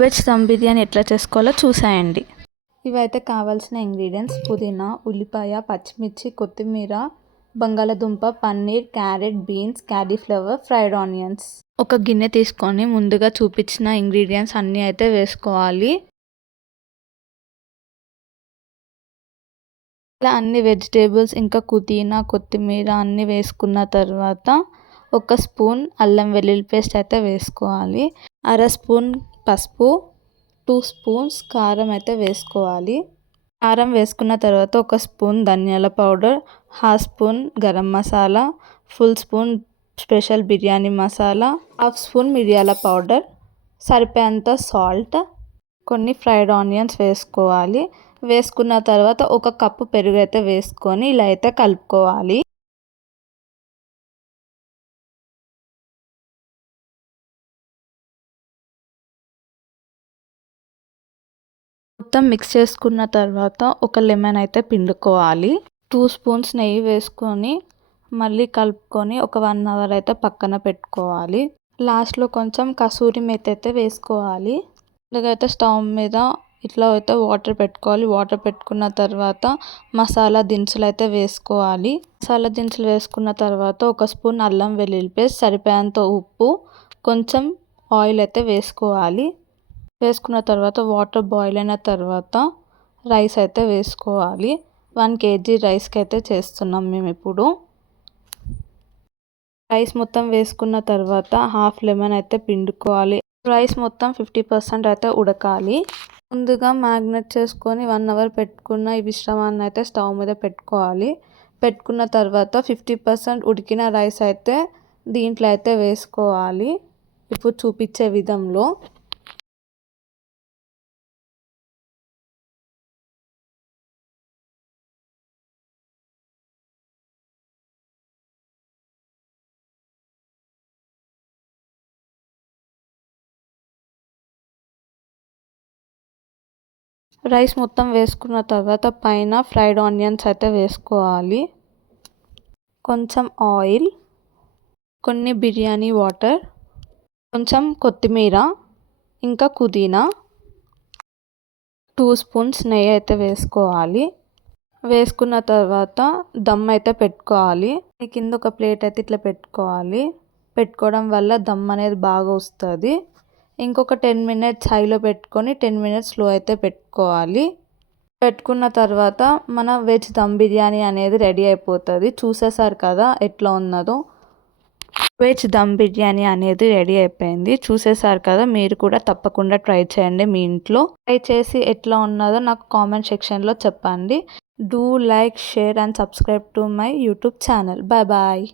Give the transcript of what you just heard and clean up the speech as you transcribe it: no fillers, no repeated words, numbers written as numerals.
Veg dum biryani ఎట్లా చేసుకోవాలో చూసేయండి. ఇవైతే కావాల్సిన ఇంగ్రీడియంట్స్: పుదీనా, ఉల్లిపాయ, పచ్చిమిర్చి, కొత్తిమీర, బంగాళదుంప, paneer, carrot, beans, cauliflower, fried onions. ఒక గిన్నె తీసుకొని ముందుగా చూపించిన ఇంగ్రీడియంట్స్ అన్నీ అయితే వేసుకోవాలి. ఇలా అన్ని వెజిటేబుల్స్ ఇంకా పుదీనా, కొత్తిమీర అన్నీ వేసుకున్న తర్వాత ఒక స్పూన్ అల్లం వెల్లుల్లి పేస్ట్ అయితే వేసుకోవాలి. అర స్పూన్ పసుపు, 2 స్పూన్స్ కారం అయితే వేసుకోవాలి. కారం వేసుకున్న తర్వాత ఒక స్పూన్ ధనియాల powder, half spoon garam masala, full spoon special biryani masala, half spoon మిరియాల పౌడర్, సరిపోయేంత సాల్ట్, కొన్ని ఫ్రైడ్ ఆనియన్స్ వేసుకోవాలి. వేసుకున్న తర్వాత ఒక కప్పు పెరుగు అయితే వేసుకొని ఇలా అయితే కలుపుకోవాలి. మొత్తం మిక్స్ చేసుకున్న తర్వాత ఒక లెమన్ అయితే పిండుకోవాలి. 2 స్పూన్స్ నెయ్యి వేసుకొని మళ్ళీ కలుపుకొని ఒక 1 అవర్ అయితే పక్కన పెట్టుకోవాలి. లాస్ట్లో కొంచెం కసూరి మేతి అయితే వేసుకోవాలి. ఇలాగైతే స్టవ్ మీద ఇట్లా అయితే వాటర్ పెట్టుకోవాలి. వాటర్ పెట్టుకున్న తర్వాత మసాలా దినుసులు అయితే వేసుకోవాలి. మసాలా దినుసులు వేసుకున్న తర్వాత ఒక స్పూన్ అల్లం వెల్లుల్లి పేస్ట్, సరిపోయేంత ఉప్పు, కొంచెం ఆయిల్ అయితే వేసుకోవాలి. వేసుకున్న తర్వాత వాటర్ బాయిల్ అయిన తర్వాత రైస్ అయితే వేసుకోవాలి. 1 kg రైస్కి అయితే చేస్తున్నాం మేము ఇప్పుడు. రైస్ మొత్తం వేసుకున్న తర్వాత హాఫ్ లెమన్ అయితే పిండుకోవాలి. రైస్ మొత్తం 50% అయితే ఉడకాలి. ముందుగా మ్యాగ్నేట్ చేసుకొని 1 అవర్ పెట్టుకున్న ఈ మిశ్రమాన్ని అయితే స్టవ్ మీద పెట్టుకోవాలి. పెట్టుకున్న తర్వాత 50% ఉడికిన రైస్ అయితే దీంట్లో అయితే వేసుకోవాలి. ఇప్పుడు చూపించే విధంలో రైస్ మొత్తం వేసుకున్న తర్వాత పైన ఫ్రైడ్ ఆనియన్స్ అయితే వేసుకోవాలి. కొంచెం ఆయిల్, కొన్ని బిర్యానీ వాటర్, కొంచెం కొత్తిమీర, ఇంకా పుదీనా, 2 స్పూన్స్ నెయ్యి అయితే వేసుకోవాలి. వేసుకున్న తర్వాత దమ్ అయితే పెట్టుకోవాలి. కింద ఒక ప్లేట్ అయితే ఇట్లా పెట్టుకోవాలి. పెట్టుకోవడం వల్ల దమ్ అనేది బాగా వస్తుంది. ఇంకొక 10 మినిట్స్ హైలో పెట్టుకొని 10 మినిట్స్ స్లో అయితే పెట్టుకోవాలి. పెట్టుకున్న తర్వాత మన వెజ్ దమ్ బిర్యానీ అనేది రెడీ అయిపోతుంది. చూసేసారు కదా ఎట్లా ఉన్నదో. వెజ్ దమ్ బిర్యానీ అనేది రెడీ అయిపోయింది. చూసేసారు కదా, మీరు కూడా తప్పకుండా ట్రై చేయండి మీ ఇంట్లో. ట్రై చేసి ఎట్లా ఉన్నదో నాకు కామెంట్ సెక్షన్లో చెప్పండి. Do like, share and subscribe to my YouTube channel. Bye bye.